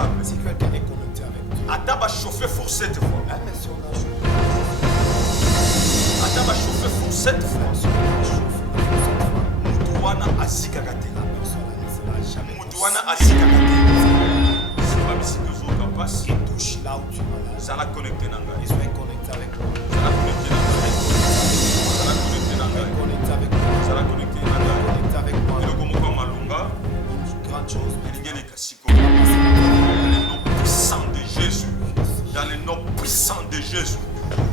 Nzambe. Si quelqu'un est connecté avec Dieu, Ata ba chauffer pour cette fois. même si on a chauffé, Ata ba chauffer pour cette fois. même si on a chauffé pour cette fois, Mutuana azikaka te. la personne ne sera jamais Mutuana azikaka te. C'est pas ici que zo passe. qui touche là où tu vas là. Ça la connecté nanga. Ils sont connectés avec moi. Ça la connecté nanga. Ça la connecté nanga. Connectés avec moi. Ça la connecté nanga. Connectés avec moi. Et le gomo kwa malunga. Une grande chose. Elingeli kasiko. Dans le nom puissant de Jésus. Dans le nom puissant de Jésus.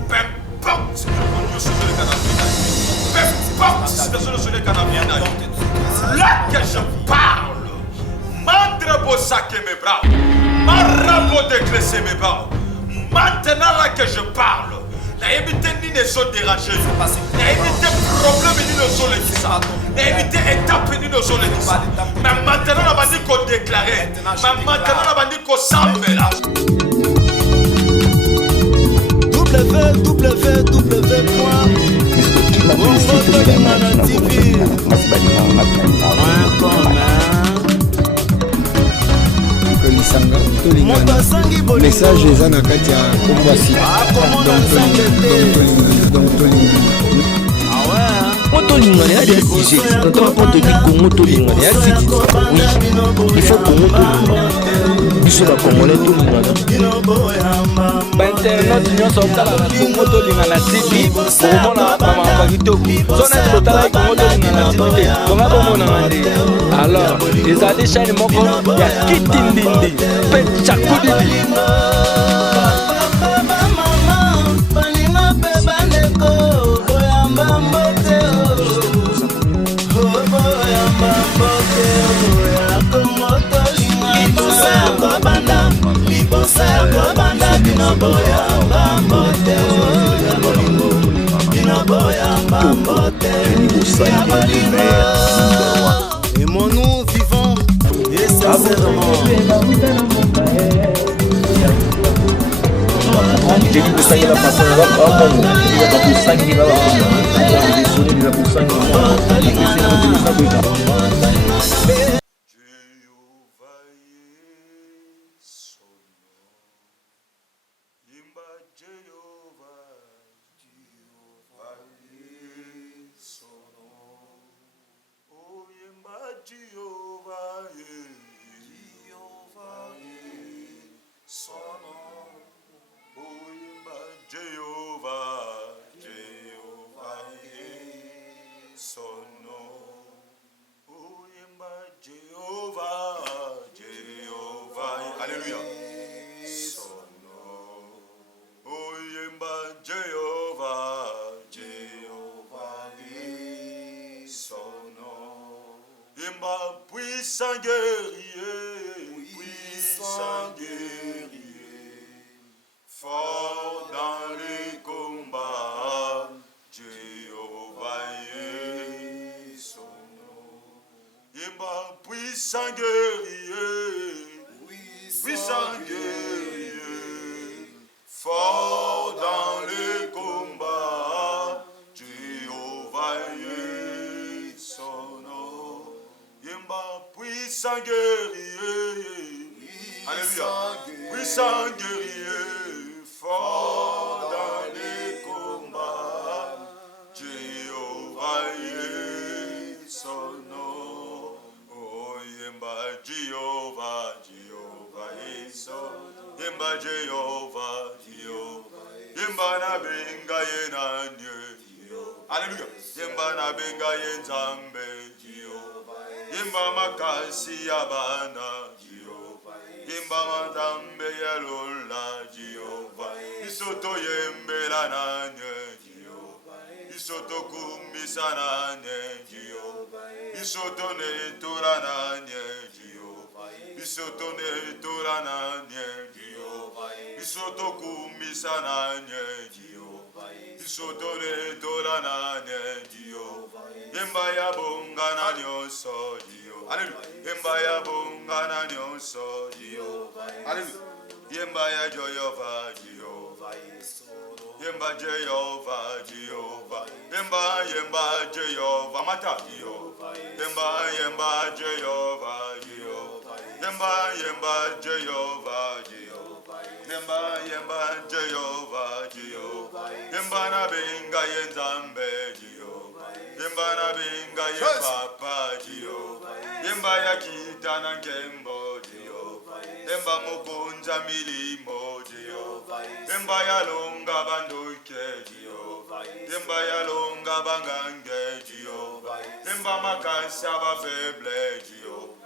Peu importe ce que le sur le canapé. Peu importe ce que sur le canapé. Là que je parle. Mandre bosake mes bras. Marabo déclassé mes bras. Maintenant là que je parle. La évité ni ne sont dérangés. La évité problème ni ne sont les ça. La évité étape ni ne sont les ça. Mais maintenant on va dire qu'on déclarait. Mais maintenant on va dire qu'on semble là. Message eza na kati ya kombasi donc Tolingana ya DJ, quand on te dit Congo Tolingana ya City. Oui, il faut Congo Tolingana. Biso ba Congolais Tolingana. Ba internet nyonso tala na Congo Tolingana City. Bomona ba makito. Zona totala Congo Tolingana City. Bonga bomona ngande. Alors, ezali chaîne moko ya kitindindi. Pe chakudidi. Et mon nom vivant et sincèrement. J'ai dit que ça y est la façon de voir il va pas pour 5 000 il va pour 5 000. Puissant guerrier, puissant guerrier, fort dans les combats, Jéhovah est son nom. Yemba, puissant guerrier, puissant guerrier, fort dans les combats, Jéhovah est son nom. Yemba, puissant guerrier, alléluia, puissant guerrier, fort dans les combats, Jéhovah est son nom. Oh, Yemba, Jéhovah, Jéhovah est son nom. Yemba, Jéhovah, Jéhovah, Yemba na benga yenanye, alléluia, Yemba na benga yenzambe, Yemba makasi ya bana, Yemba mazambe ya lola, Isoto yembela nanye, Isoto kumisa nanye, Isoto ne tora nanye, Isoto ne tora nanye, Isoto kumisa nanye, Isoto ne tora nanye, Yemba ya bonga na nyonso, alléluia. Yemba ya bonga na nyonso, alléluia. Yemba ya Jehovah, Yemba Jehovah, Yemba Jehovah, mata, Yemba Jehovah, Yemba, yemba, Jehovah, Jehovah. Yemba, yemba, Jehovah, Jehovah. Yemba na benga yenzambe, Jehovah. Yemba na benga ye papa, Jehovah. Yemba ya kitana kembo, Jehovah. Yemba mokonza milimo, Jehovah. Yemba ya longa bandoke, Jehovah. Yemba ya longa bangange, Jehovah. Yemba makasa ba feble, Jehovah.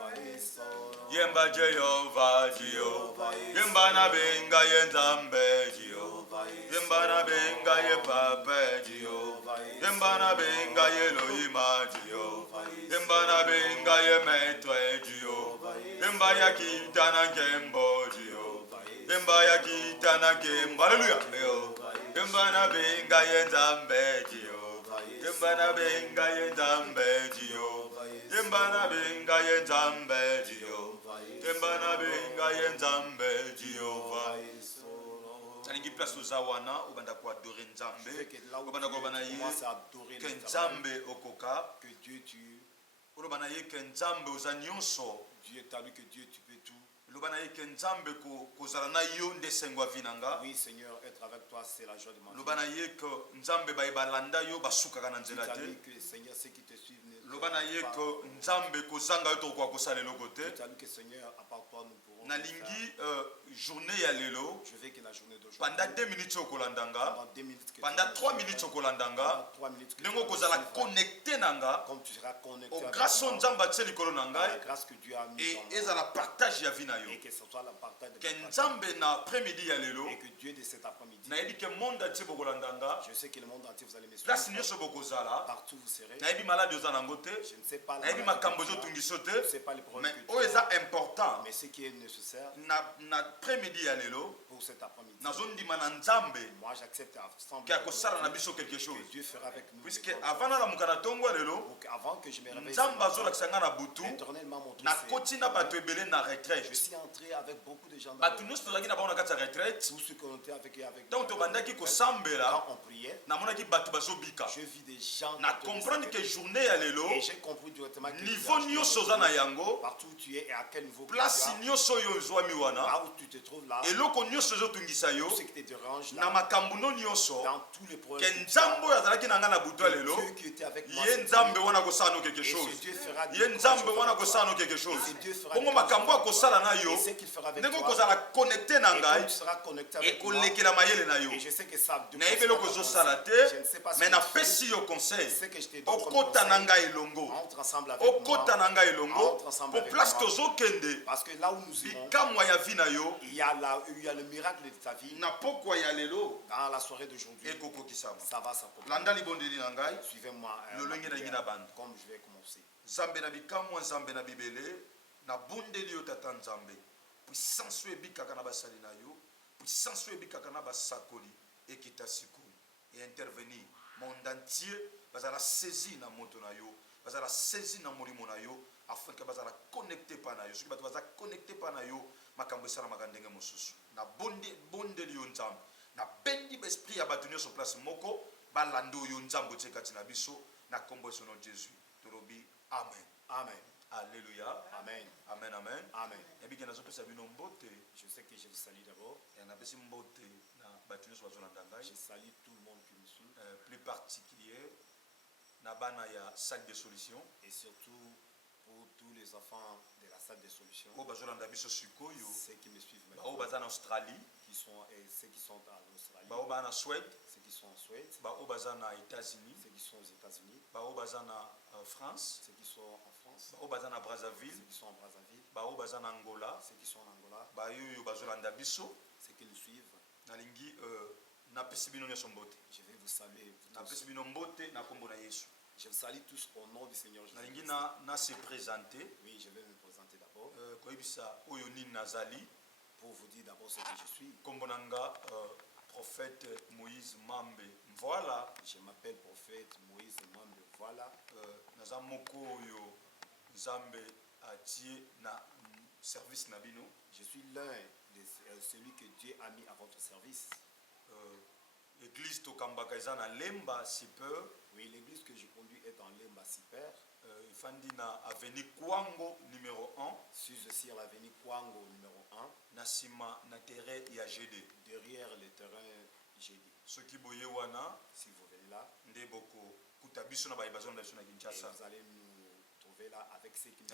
Yemba Jehovah, Jehovah. Yemba na benga yenzambe, Jehovah. Yemba na benga ye papa, Jehovah. Yemba na benga ye Elohima, Jehovah. Yemba na benga ye maître, Jehovah. Yemba ya kitana kembo, Jehovah. Yemba ya kitana kembo, hallelujah. Yemba na benga yenzambe, Jehovah. Yemba na benga yenzambe, Jehovah. Yemba na benga yenzambe, Jehovah. Yemba na benga yenzambe, Jehovah. Salingi place uzawana ubanda kwa adorer nzambe ubanda kwa bana ye ke nzambe okoka Que Dieu tue. ubanda ye ke nzambe uzanyonso Dieu t'a dit que Dieu tu peux tout. ubanda ye ke nzambe kozala na yo ndesengwa vinanga Oui Seigneur, être avec toi c'est la joie de ma vie. ubanda ye ke nzambe balanda yo basukaka na nzela Tu as te dit que Seigneur ceux qui te suivent ne ubanda ye pas. ke nzambe kozanga yo to kwa kosala eloko te Tu as dit que Seigneur à part toi nous pourrons. nalingi journée ya lelo Je veux que la journée d'aujourd'hui. pendant 2 minutes okolandanga Pendant 2 minutes que pendant tu 3 vas minutes faire, okolandanga pendant 3 minutes que ndenge tu vas okozala suivre, connecté nanga comme tu seras connecté o avec grâce moi, o nzambe atie likolo na la ngai grâce que Dieu a mis et en moi, ezala partage ya vi na yo et que ce soit la partage de ke ta nzambe na après-midi ya lelo et que Dieu de cet après-midi. nayebi ke monde atie bokolandanga Je sais que le monde entier vous allez me place suivre. nyonso bokozala Partout vous serez. nayebi maladi oza nango te Je ne sais pas la nayebi maladie makambo que tu as, ezotungisa je ne te sais pas les problèmes mais que tu oyo as, eza important mais ce qui est nécessaire na après-midi ya lelo pour cet après-midi. nazondima na nzambe Moi j'accepte à ke akosala na biso quelque chose que Dieu fera avec nous. puisque avant nalamuka na ntongo ya lelo Donc, avant que je me réveille, nzambe azolakisa ngai na butu l'Éternel m'a montré. nakoti na bato ebele na Je retraite suis entré avec beaucoup de gens. bato nyonso tozalaki na bango na kati ya retraite Tous ceux qui ont été avec ntango tobandaki quand kosambela on priait, namonaki bato bazobika je vis des gens. na comprendre que journée ya lelo Et j'ai compris directement que niveau nyonso oza na yango partout où tu es et à quel niveau que place tu nyonso oyo ezwami wana as, là où tu te trouves là, eloko nyonso ezotungisa yo tout ce qui te dérange na là, makambo no nyonso dans tous les ke problèmes. que tu nzambe as, oyo azalaki na ngai na butu ya lelo Dieu qui était avec moi, ye c'est nzambe Dieu. wana kosala no quelque Et ce chose Dieu fera des ye grandes nzambe choses wana avec kosala toi. no quelque chose Et Dieu fera bongo des grandes makambo choses akosala na avec toi. yo Et ce qu'il fera avec ndenge toi, okozala connecte na et comme ngai tu seras connecté avec moi, ekolekela mayele na yo et je sais que ça nayebi eloko ozosala je te ne sais pas ce me que napesi yo conseil je sais que je te donne comme okota na conseil. ngai elongo Entre ensemble avec okota moi, na ngai elongo entre ensemble po avec place moi. tozokende Parce que là où nous irons, bikamwa ya vi na yo il y a le miracle de ta vie na pokwa ya lelo dans la soirée d'aujourd'hui. ekokokisama Ça va s'accomplir. landa libondeli na ngai Suivez-moi lolenge na ngai na banda comme je vais commencer. nzambe na bikamwa nzambe na bibele nabondeli yo tata nzambe puissance oyo ebikaka na basali na yo puissance oyo ebikaka na basakoli ekita sikoyo eintervenir monde entier bazala saisi na moto na yo bazala saisi na molimo na yo afin ke bazala connecté pa na yo soki bato baza connecté pa na yo makambo esalamaka ndenge mosusu nabondeli yo nzambe nabendi baesprit ya bato nyonso place moko balanda oyo nzambe otie kati na biso na kombo ya sono jésus tolobi amen Amen. alléluia Amen. amen amen Amen. yebiki nazopesa bino mbote Je sais que je vous salue d'abord. napesi mbote na bato nyonso bazolanda ngai Je salue tout le monde qui me suit plus particulier na bana ya salle de solution et surtout pour tous les enfants de la salle de solution, oyo bazolanda biso sikoyo ceux qui me suivent baoyo maintenant, baza na australie qui sont, et ceux qui sont en Australie, baoyo baza na suède ceux qui sont en Suède, baoyo baza na états-unis ceux qui sont aux États-Unis, baoyo baza na france ceux qui sont en France, baoyo baza na brazzaville ceux qui sont en Brazzaville, baoyo baza na angola ceux qui sont en Angola, bayoyo bazolanda biso ceux qui nous suivent. nalingi napesi bino nyonso mbote Je vais vous saluer tous. napesi bino mbote na kombo na yesu Je vous salue tous au nom du Seigneur nalingi Jésus. na se présente Oui, je vais me présenter d'abord koyebisa oyo nini nazali pour vous dire d'abord ce que je suis. kombo na nga prophète moïse mambe voilà Je m'appelle prophète Moïse Mambe. Voilà, naza moko oyo nzambe atie na service na bino je suis l'un de celui que Dieu a mis à votre service. église tokambaka eza na lemba super Oui, l'église que je conduis est en Lemba Super. Fandina Avenue Kwango numéro 1. Sur l'avenue Kwango numéro 1. Nasima na terrain ya GD. Derrière le terrain GD. Ce qui boye wana. Si vous venez là. Ndeboko kutabiso na baibazon na Kinshasa. Vous allez nous trouver là avec ceux qui nous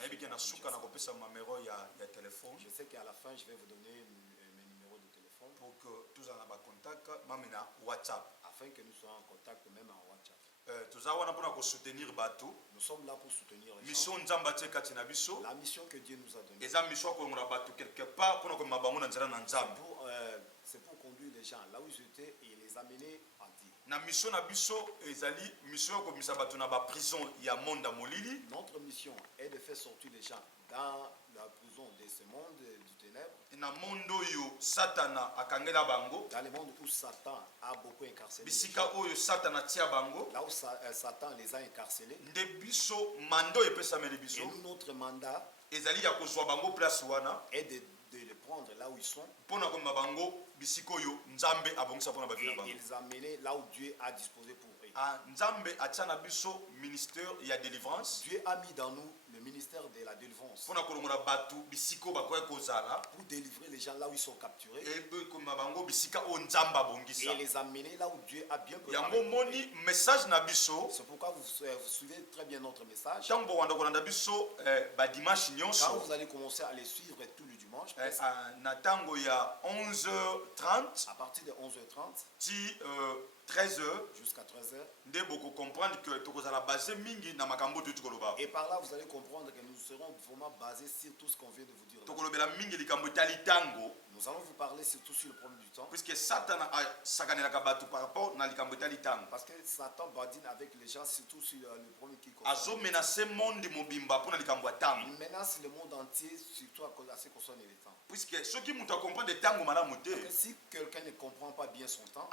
téléphone. Je sais qu'à la fin je vais vous donner mes numéros de téléphone. Pour que tous en aba contact mamina WhatsApp. Afin que nous soyons en contact même en WhatsApp. Nous sommes là pour soutenir les gens. La mission que Dieu nous a donnée. C'est pour conduire les gens là où ils étaient et les amener à Dieu. Notre mission est de faire sortir les gens dans la prison de ce monde du ténèbre. Dans le monde où Satan a beaucoup incarcéré. Là où Satan les a incarcérés. Et notre mandat est de les prendre là où ils sont. Et ils amener là où Dieu a disposé pour eux. Dieu a mis dans nous le ministère de la délivrance. Pour délivrer les gens là où ils sont capturés. Et les amener là où Dieu a bien préparé. C'est pourquoi vous suivez très bien notre message. Quand vous allez commencer à les suivre tout le dimanche. À partir de 11h30 13h jusqu'à 13h. Et par là, vous allez comprendre que nous serons vraiment basés sur tout ce qu'on vient de vous dire. Nous allons vous parler surtout sur le problème du temps. Parce que Satan badine avec les gens surtout sur le problème qui concerne. Il menace le monde entier surtout à ce qui concerne le temps. Puisque ceux qui si quelqu'un ne comprend pas bien son temps,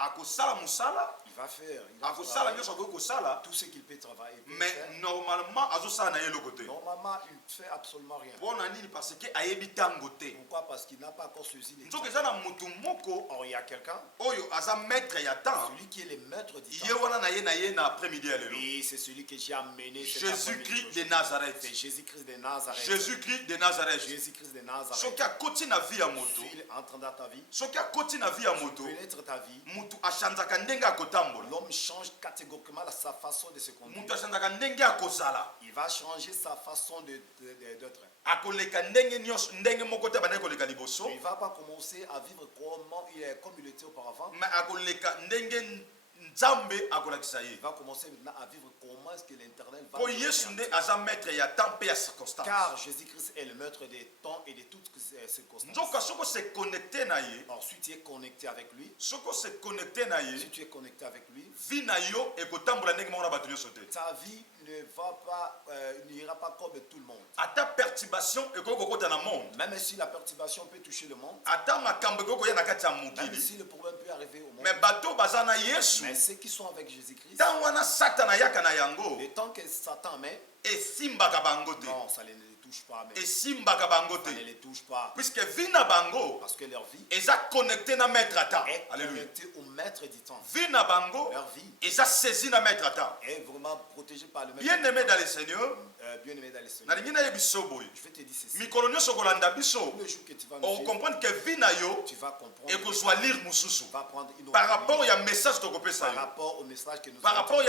il va faire tout ce qu'il peut travailler. Mais normalement, il ne fait absolument rien. Pourquoi? Parce qu'il n'a pas encore saisi les temps. Or, il y a quelqu'un, celui qui est le maître du temps. Oui, c'est celui que j'ai amené. Jésus-Christ de Nazareth. C'est Jésus-Christ de Nazareth. Jésus-Christ de Nazareth. Jésus-Christ de Nazareth. S'il est en train dans ta vie, pénètre ta vie, l'homme change catégoriquement sa façon de se conduire. Il va changer sa façon d'être. Il ne va pas commencer à vivre comme il était auparavant. Il va commencer maintenant à vivre comment est-ce que l'Éternel va vivre. Car Jésus-Christ est le maître des temps et de toutes ces circonstances. Ensuite, tu es connecté avec lui. Si tu es connecté avec lui, ta vie n'ira pas comme tout le monde. Même si la perturbation peut toucher le monde, même si le problème peut arriver au monde, mais ceux qui sont avec Jésus-Christ, le temps que Satan met, non, ça ne les touche pas. Mais ça ne les touche pas. Puisque parce que leur vie est connectée au maître du temps. Leur vie est vraiment protégée par le maître. Bien-aimé dans le Seigneur, je vais te dire ceci. Le jour que tu vas nous comprendre que tu vas comprendre et que soit lire mususu par rapport au message que nous par rapport au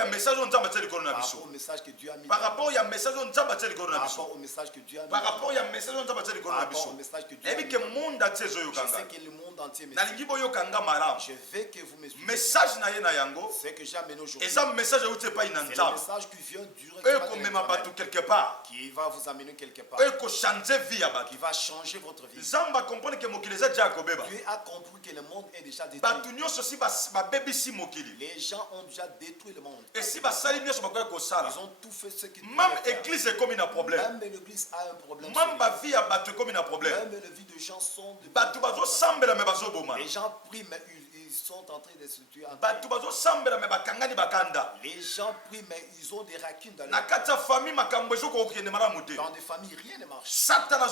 message que Dieu a mis par rapport au message que Dieu a mis par rapport au message que Dieu a mis et que le monde entier je veux que vous me suivez. Message c'est que j'ai amené aujourd'hui. C'est le message qui vient directement quelque part, qui va vous amener quelque part, qui va changer votre vie. Dieu a compris que le monde est déjà détruit. Les gens ont déjà détruit le monde. Ils ont tout fait ce qu'ils pouvaient faire. Même l'église a un problème. Même l'église a un problème. Même la vie a un problème. Même la vie de gens sont de... Les gens prient mais ils sont en train de se tuer. Les gens prient, mais ils ont des racunes dans leur famille. Dans des familles, rien ne marche. Satan a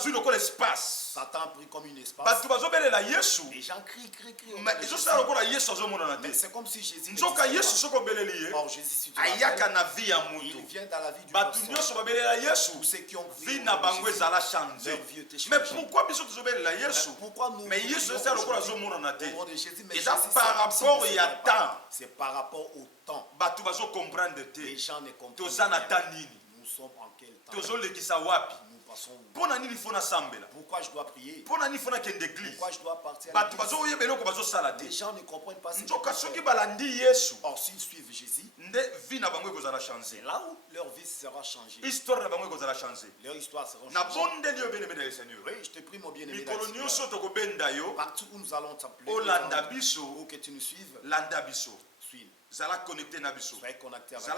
Satan prie comme une espace. Les gens crient. Mais c'est comme si Jésus or Jésus, si tu il vient dans la vie du personne. Tous ceux qui ont vu mais pourquoi mais Jésus par rapport il y a temps. C'est par rapport au temps. Les gens ne comprennent pas. Nous sommes en quel temps? Nous passons où? Pourquoi je dois prier? Pourquoi je dois partir à l'église? Les gens ne comprennent pas ce que je Or, s'ils suivent Jésus, c'est là où leur vie sera changée. Leur histoire sera changée. Oui, je te prie, mon bien-aimé. Partout où nous allons t'appeler, ou que tu nous suives, suis-nous. Soyez connectés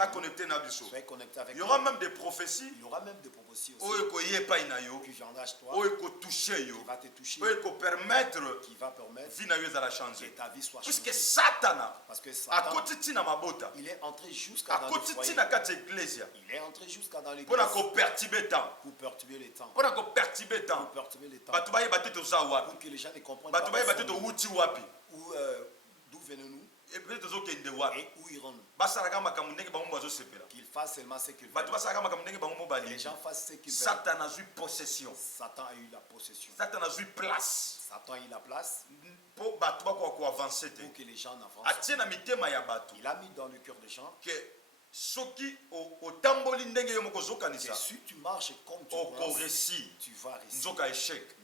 avec il y aura même des prophéties. Il y aura même des prophéties aussi. Qui viendra chez toi. Qui va te toucher. Qui va permettre que ta vie soit changée. Puisque Satan, parce que Satan, il est entré jusqu'à dans le foyer. Il est entré jusqu'à dans l'église. Pour perturber le temps. Pour perturber les temps. Pour que les gens ne comprennent pas. D'où venons-nous? Et où irons-nous? Qu'ils fassent seulement ce qu'ils veulent. Les gens fassent ce qu'ils veulent. Satan a eu possession. Satan a eu la possession. Satan a eu place. Satan a eu la place pour que les gens n'avancent. Il a mis dans le cœur des gens que si tu marches comme tu penses, tu vas réussir.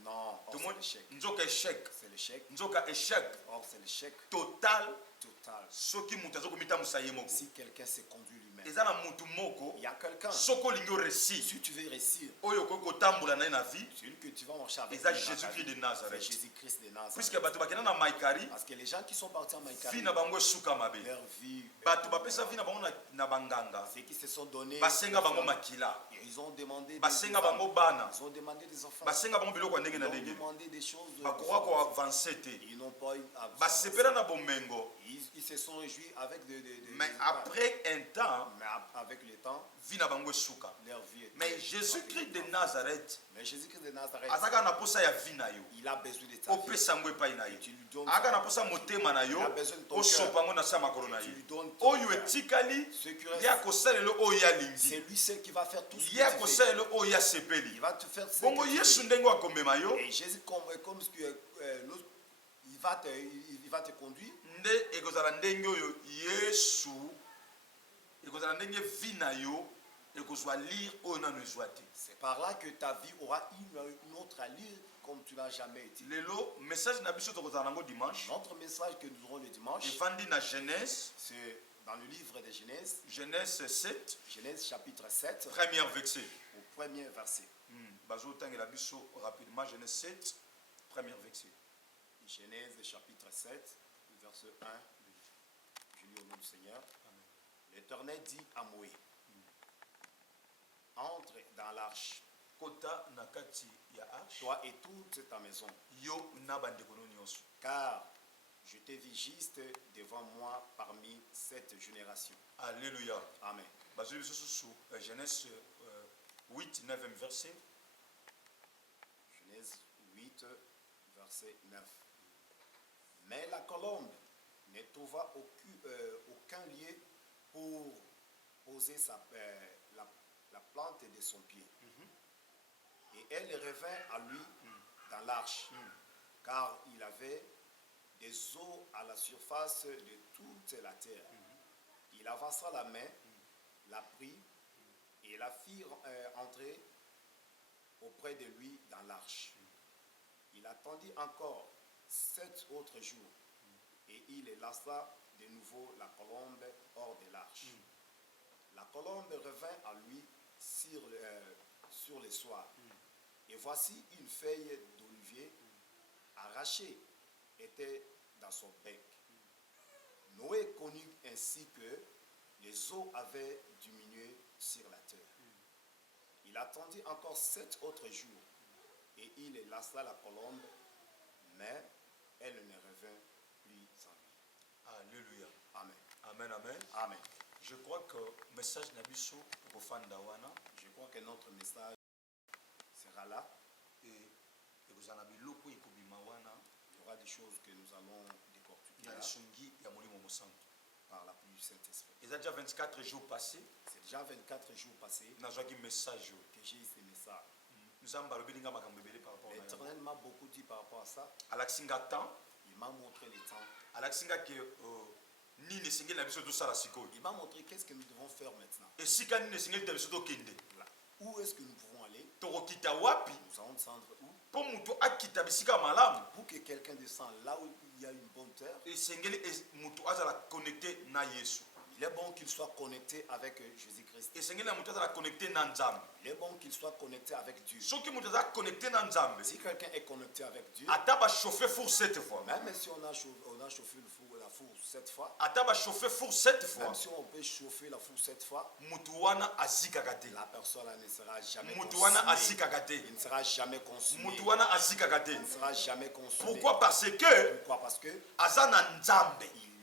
Non, c'est l'échec. C'est l'échec. Or, c'est l'échec total. Si quelqu'un s'est conduit lui-même, il y a quelqu'un. Si tu veux réussir, celui que tu vas marcher avec, c'est Jésus-Christ de Nazareth. Jésus-Christ de Nazareth. Parce que les gens qui sont partis en Maïkari, leur vie, ceux qui se sont donnés, ils ont demandé des enfants, ils ont demandé des choses, ils n'ont pas eu ils se sont réjouis avec mais après un temps, avec le temps, leur vie est mais Jésus-Christ de Nazareth, il a besoin de ta vie. Et tu lui donnes il a besoin de ton cœur. C'est lui seul qui va faire tout ce que tu fais. Il va te faire ce que tu fais. Et Jésus, comme ce que il va te conduire. C'est par là que ta vie aura une autre allure comme tu n'as jamais été. Notre message que nous aurons le dimanche, c'est dans le livre de Genèse. Genèse 7. Genèse chapitre 7. Premier verset. Au premier verset. Rapidement, Genèse 7, premier verset. Genèse chapitre 7, verset 1. Je lis au nom du Seigneur. L'Éternel dit à Moïse, entre dans l'arche, toi et toute ta maison, car je te vis juste devant moi parmi cette génération. Alléluia. Amen. Genèse 8, 9e verset. Genèse 8, verset 9. Mais la colombe ne trouva aucun lieu pour poser la plante de son pied. Et elle revint à lui dans l'arche, car il avait des eaux à la surface de toute la terre. Il avança la main, la prit et la fit entrer auprès de lui dans l'arche. Il attendit encore 7 autres jours et il lassa de nouveau la colombe hors de l'arche. La colombe revint à lui sur le soir. Et voici une feuille d'olivier arrachée était dans son bec. Noé connut ainsi que les eaux avaient diminué sur la terre. Il attendit encore 7 autres jours et il lassa la colombe, mais elle ne revint plus en lui. Alléluia. Amen. Amen, amen. Amen. Je crois que le message Nabiso Rofandawana, je crois que notre message sera là. Et vous en avez beaucoup et Kobimawana. Il y aura des choses que nous allons décortiquer là. Par la pluie du Saint-Esprit. Il y a déjà 24 jours passés. C'est déjà 24 jours passés. Que j'ai eu ces messages. L'Éternel m'a beaucoup dit par rapport à ça. Il m'a montré les temps. Il m'a montré qu'est-ce que nous devons faire maintenant. Là. Où est-ce que nous pouvons aller? Nous allons descendre où? Pour que quelqu'un descende là où il y a une bonne terre. Il est bon qu'il soit connecté avec Jésus-Christ. Il est bon qu'il soit connecté avec Dieu. Si quelqu'un est connecté avec Dieu, même si on a chauffé la four 7 fois, même si on peut chauffer la four 7 fois, la personne ne sera jamais consumée. Il ne sera jamais consumé. Il ne sera jamais consumé. Pourquoi? Parce que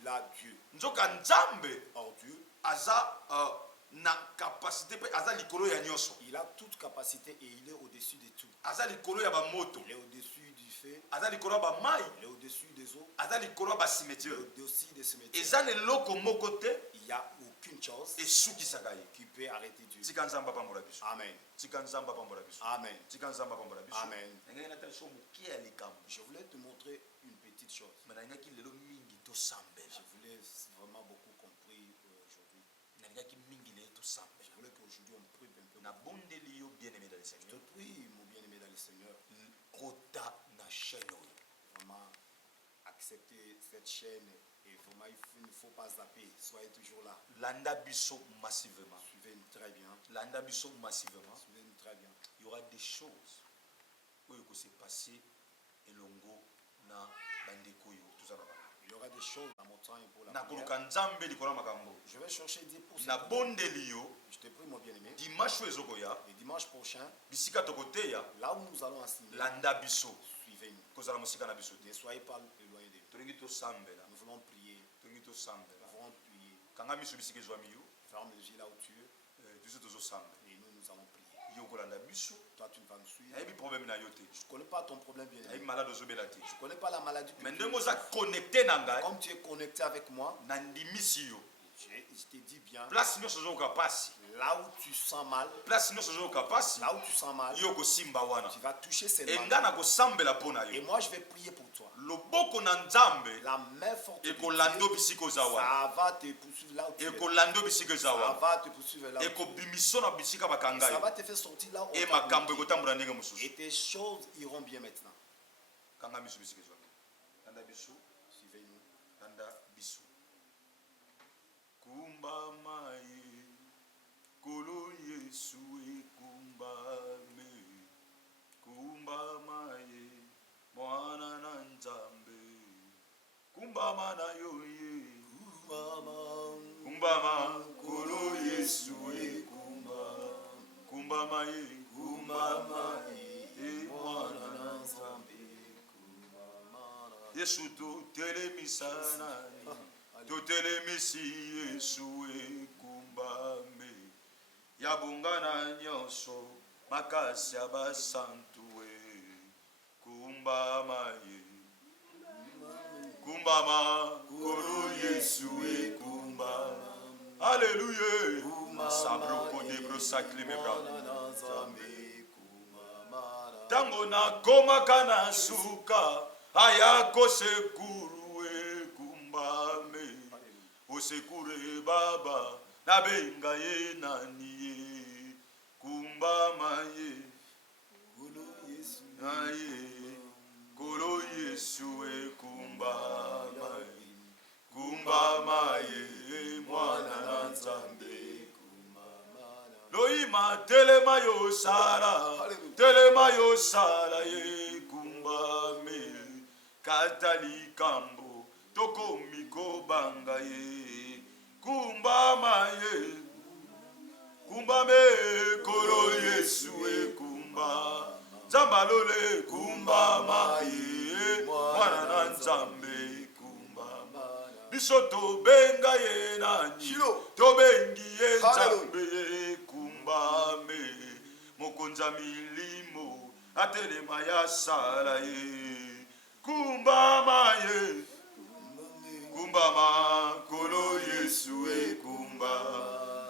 il a Dieu. Or Dieu na capacité, il a toute capacité et il est au-dessus de tout. Il est au-dessus du feu. Il est au-dessus des eaux. Il est au-dessus des cimetières. Il n'y a aucune chose qui peut arrêter Dieu. Amen. Amen. Amen. Je voulais te montrer une petite chose. Je voulais vraiment beaucoup compris aujourd'hui. Je voulais qu'aujourd'hui on prie un peu. Je te prie, mon bien-aimé dans le Seigneur. Vraiment accepter cette chaîne et vraiment il ne faut pas zapper. Soyez toujours là. Suivez-nous très bien. Suivez-nous très bien. Il y aura des choses où il s'est passé et l'ongo na bandekoyo tout ça. Il y aura des choses dans mon temps pour la prière. Je vais chercher Dieu pour ça. Je te prie, mon bien-aimé. Le dimanche prochain, là où nous allons assigner, suivez-nous. Ne soyez pas éloignés de nous. Nous voulons prier. Nous voulons prier. Ferme les yeux là où tu es. Et nous allons prier. Toi, tu vas nous suivre. Je ne connais pas ton problème, bien-aimé. Je ne connais pas la maladie. Mais comme tu es connecté avec moi, je te dis bien. Là où tu sens mal, tu vas toucher ces mains. Et moi, je vais prier pour toi. La main forte de Dieu, ça va te poursuivre là où tu es. Ça va te poursuivre là où tu es. Ça va te faire sortir là où tu es. Et tes choses iront bien maintenant. Suivez-nous. Kumba maye, kolo Yesue kumba me, kumba maye, mwana na nzambe, kumba mana yoye, kumba ma, kolo Yesue kumba, kumba maye, mwana na nzambe, Yesu to telemisana. Totelemisi Yesu ekumbame yabungana nyonso makasi abasantu kumbamaye kumbama kolo Yesu ekumbama Alléluia sabroko debro sakli mebra tango na koma kana suka ayako sekuru ekumbame Osekure baba na benga ye nani ye kumbama ye kolo Yesu e kumbama ye mwana na nzambe loima telema yo sala ye kumbame katali kambo toko miko banga ye kumbame kolo Yesu e kumba zambalole kumbama ye mwana na nzambe kumbama biso tobenga ye nani tobengi ye nzambe kumbame mokonza milimo atelema ya sala ye kumbama ye kumbama kolo Yesu e kumba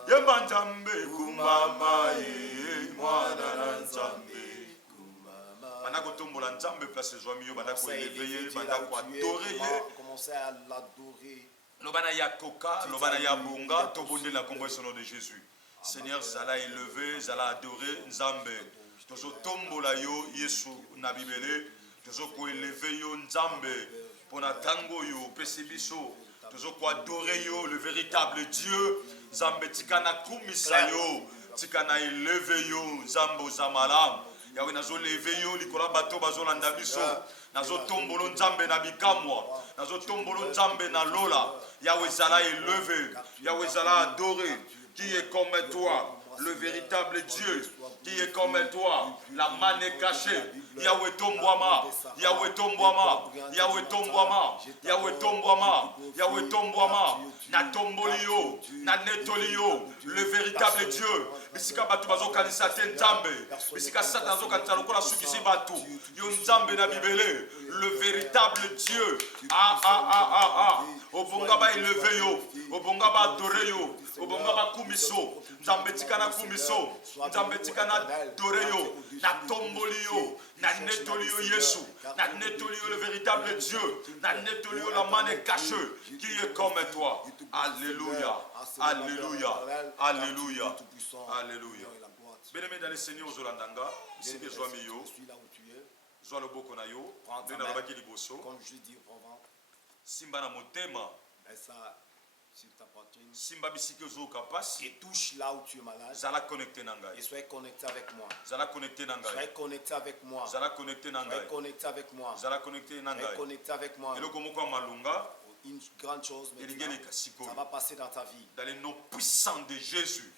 yemba nzambe kumbama ye mwana na nzambe banda kotombola nzambe place ezwami yo banda koeleve ye banda koadore ye commencer à l'adorer. lobana ya koka lobana ya bonga tobonde na kombo son nom de Jésus. Seigneur zala élevé zala adoré nzambe tozo tombola yo Yesu na bibele tozo ko élever yo nzambe pona tango yo pesi biso tozo ko adorer yo le véritable Dieu nzambe tikana kumisa yo tikana élever yo nzambo zamala yawe nazo lever yo likola bato bazolanda biso nazo tombolo nzambe na bikamwa nazo tombolo nzambe na lola yawe zala élevé yawe zala adoré. Qui est comme toi, le véritable Dieu, qui est comme toi, la manne est cachée. Yahweh Tombouama, Yahweh Tombouama, Yahweh Tombouama, Yahweh Tombouama, Yahweh Tombouama, na Tombolio, na Netolio, le véritable Dieu. Bisika batu bazo kanisa te nzambe, bisika satan zo kanisa lokola sukisi batu, yo nzambe na bibele, le véritable Dieu. Obonga ba élevé yo, obonga ba adoré yo, obonga ba kumiso, nzambe tikana kumiso, nzambe tikana adoré yo, na tomboli yo, na netoli yo Yesu, na netoli yo le véritable Dieu, na netoli yo la manne cachée, qui est comme toi. Alléluia, alléluia, alléluia, alléluia. Bien-aimé dans le Seigneur Zolandanga, ici que je suis yo, Zoa loboko na yo, comme je dis auparavant. Simba na motema, sur ta poitrine. Simba bisiki ozoka pasi. Et touche là où tu es malade. Zala connecté nanga. Et sois connecté avec moi. Zala connecté nanga. Sois connecté avec moi. Zala connecté nanga. Sois connecté avec moi. Zala connecté nanga. Sois connecté avec moi. Et le komoko malunga. Une grande chose maintenant, ça va passer dans ta vie. Dans les noms puissants de Jésus.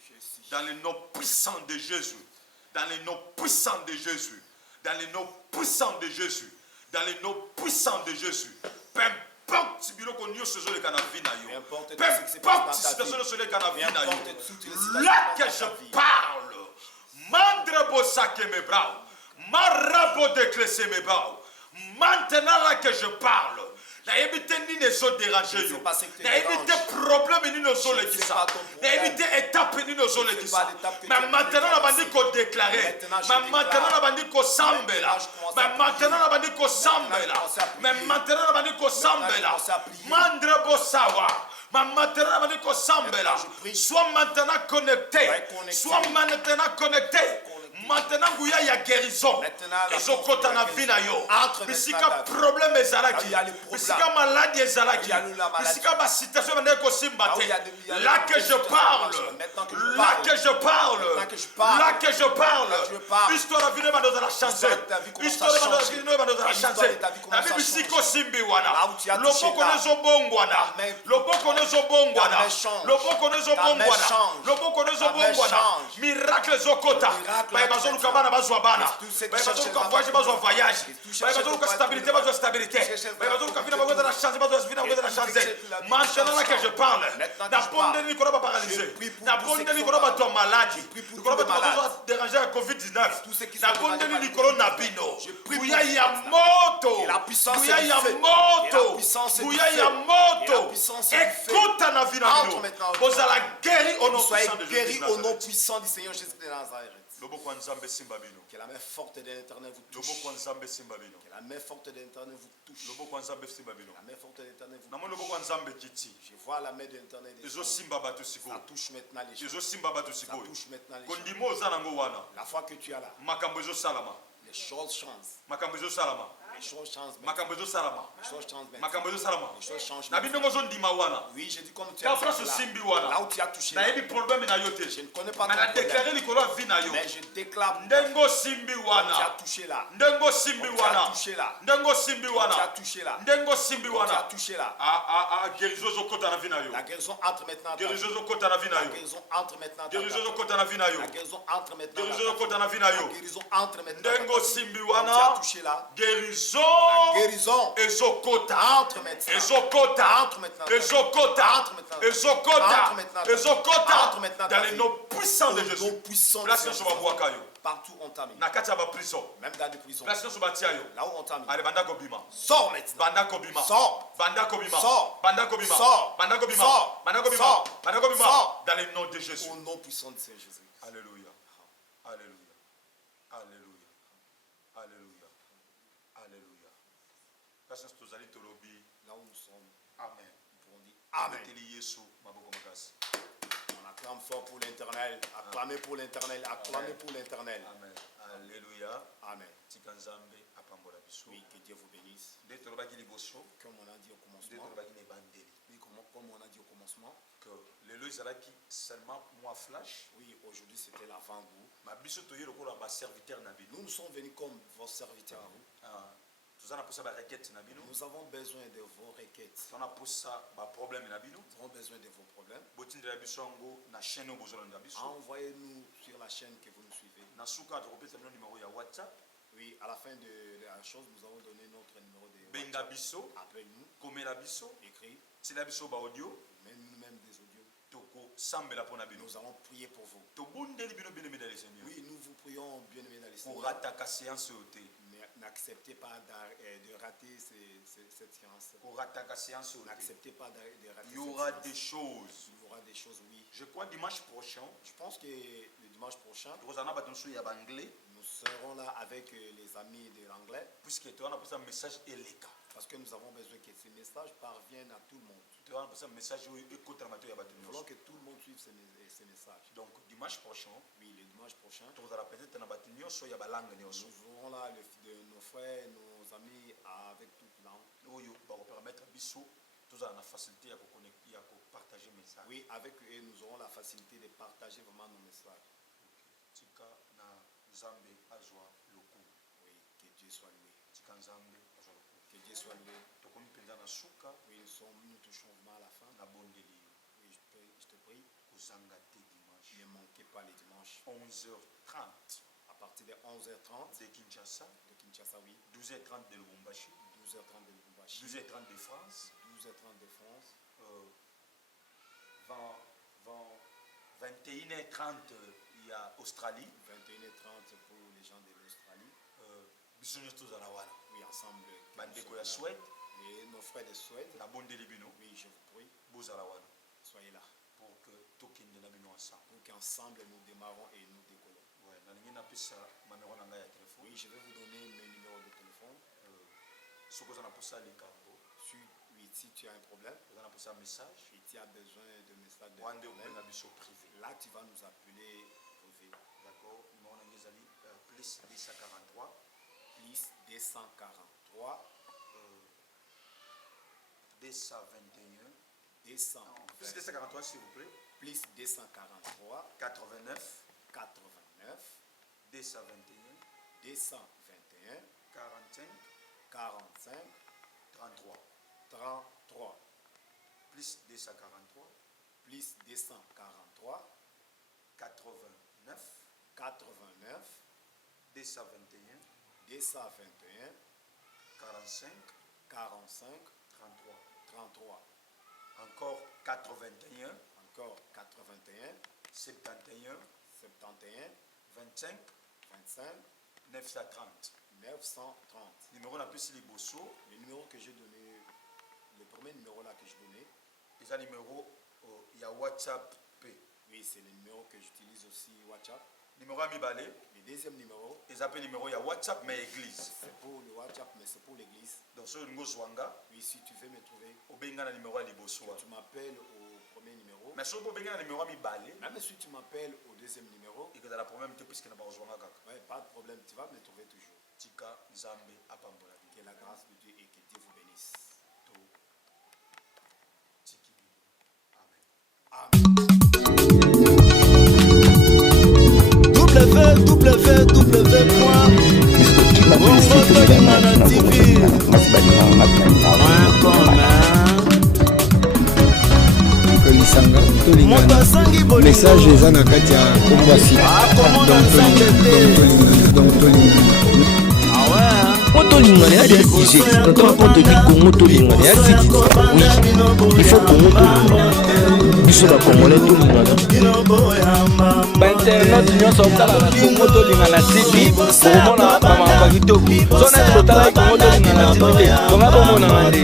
Dans les noms puissants de Jésus. Dans les noms puissants de Jésus. Dans les noms puissants de Jésus. Dans les noms puissants de Jésus. Peu importe si bilo konyo sozo le kanavina yo. Peu importe si sozo le kanavina yo. Là que je parle, mandre sake me brao, marabo déclesser mes brao. Maintenant là que je parle, na évité ni ne so déranger yo. Na évité problème ni ne so le kisa. Na évité étape ni ne so le kisa. Mais maintenant la bandi ko déclarer. Mais maintenant la bandi ko sambela. Mais maintenant la bandi ko sambela. Mais maintenant la bandi ko sambela. Mandre bosawa. Mais maintenant la bandi ko sambela. Sois maintenant connecté. Sois maintenant connecté. Maintenant il y a guérison. Et kota na vie na yo. Bisika problème ezalaki. Bisika maladie ezalaki. Bisika ba situation na ko simba te. Là que je parle. Là que je parle. Là que je parle. Histoire de vie va changer. Histoire de vie va changer. Na bisiko simbi wana. Loboko nezo bongwana. Loboko nezo bongwana. Loboko nezo bongwana. Loboko nezo bongwana. Miracle zokota. Bazolu kabana bazwa bana. Bazolu kabwaje bazwa voyage. Bazolu ka stabilité bazwa stabilité. Bazolu ka vina bazwa la chance bazwa vina bazwa la chance. Maintenant là que je parle, na bonde ni koroba paralysé. Na bonde ni koroba to maladie. Koroba to déranger à COVID-19. Na bonde ni koroba bino. Buya ya moto. Buya ya moto. Buya ya moto. Écoute na vie na bino. Vous allez guérir au nom puissant de Jésus. Au nom puissant du Seigneur Jésus de Nazareth. Que la main forte de l'Éternel vous touche. Que la main forte de l'Éternel vous touche. La main forte de l'Éternel vous touche. Je vois la main de l'Éternel. Ça touche maintenant les choses. Ça touche maintenant les choses. La fois que tu as là, les choses changent. Les choses changent. Les choses changent. Oui, j'ai dit comme tu as fait là où tu as touché. Je ne connais pas ton problème. Mais je déclare tu as touché là. Tu as touché là. Tu as touché là. Tu as touché là. La guérison entre maintenant. La guérison entre maintenant. La guérison entre maintenant. La guérison entre maintenant. Tu as touché là. guérison entre maintenant dans les noms puissants de Jésus. Partout on t'a mis. Même dans les prisons. Là où on t'a mis. Sors maintenant. Sors. Dans les noms de Jésus. Au nom puissant de Jésus. Alléluia. Alléluia. Alléluia. Alléluia. Alléluia. Là où nous sommes. Amen. On dit Amen. On acclame fort pour l'éternel. Acclamez pour l'éternel. Acclamez pour l'éternel. Amen. Alléluia. Amen. Oui, que Dieu vous bénisse. Comme on a dit au commencement. Oui, comme on a dit au commencement. Que seulement moi flash. Oui, aujourd'hui c'était l'avant-goût. Nous sommes venus comme vos serviteurs. Nous avons besoin de vos requêtes. Nous avons besoin de vos problèmes. Envoyez-nous sur la chaîne que vous nous suivez. Oui, à la fin de la chose, nous avons donné notre numéro de WhatsApp. Appelez-nous. Écrit. Même nous-mêmes des audios. Nous allons prier pour vous. Oui, nous vous prions, bien-aimés dans les Seigneur. Mais n'acceptez pas de rater cette séance. N'acceptez pas de rater. Il y aura des choses. Il y aura des choses, oui. Je crois dimanche prochain. Je pense que le dimanche prochain, nous serons là avec les amis de l'anglais. Parce que nous avons besoin que ces messages parviennent à tout le monde. Nous voulons que tout le monde suive ces messages. Donc dimanche prochain, oui, le dimanche prochain, nous aurons là nos frères, nos amis avec toute langue. Oui, avec eux, nous aurons la facilité de partager vraiment nos messages. Oui, que Dieu soit loué. Que Dieu soit loué. Oui, nous touchons vraiment à la fin. Oui, je te prie. Ne manquez pas les dimanches. 11h30. À partir de 11h30. De Kinshasa, oui. 12h30 de Lubumbashi. 12h30 de Lubumbashi. 12h30 de France. 12h30 de France. 21h30 il y a Australie. 21h30 pour les gens de l'Australie. Oui, ensemble. Suède. Et nos frères de Suède. Oui, je vous prie. Soyez là. Pour qu'ensemble nous démarrons et nous décollons. Oui, je vais vous donner mes numéros de téléphone. Si tu as un problème, et tu as besoin de messages de problème, là tu vas nous appeler privé. D'accord. Plus 243. Plus 243. 221. Plus 243 s'il vous plaît. Plus 243. 89. 221. 45. 33. Plus 243. Plus 243. 89. 221. 45. 33. Encore 81. 71. 25. 930. Numéro la plus les bossos. Le numéro que j'ai donné, le premier numéro là que je donnais. C'est un numéro, il y a WhatsApp P. Oui, c'est le numéro que j'utilise aussi, WhatsApp. Numéro à Mibale. Le deuxième numéro. Ils appellent numéro, il y a WhatsApp mais église. C'est pour le WhatsApp mais c'est pour l'église. Donc sur le numéro Zwanga. Oui, si tu veux me trouver. Au Benga numéro à Liboso. Tu m'appelles au premier numéro. Mais sur le Benga numéro à Mibale. Même si tu m'appelles au deuxième numéro. Et que dans la première puisqu'il n'a pas Zwanga. Oui, pas de problème, tu vas me trouver toujours. Tika Nzambe Apambola. Que la grâce de Dieu et que Dieu vous bénisse. Message eza na kati ya kombasi. tolingana ya DJ. Notamment pour te dire Congo tolingana ya City. Oui, il faut Congo tolingana. Biso ba Congolais tolingana. Ba internet nyonso tala na Congo tolingana City. Pour mona mama ba kitoko. Sona totala Congo tolingana City. Konga bomona ngande.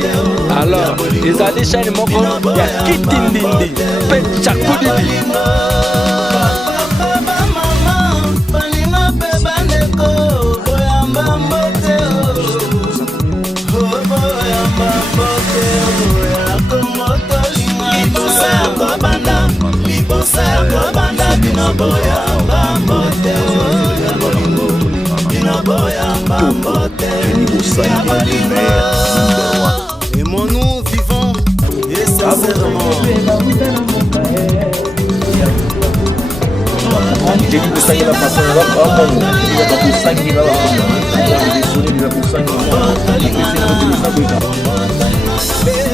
Alors, les allées chaîne moko ya kitindindi. Pe chakudidi. Aimons-nous vivants et sincèrement. J'ai dit que ça y est la façon de voir il va pas pour 5 il va avoir il va pour 5 il va pour 5 il va pour 5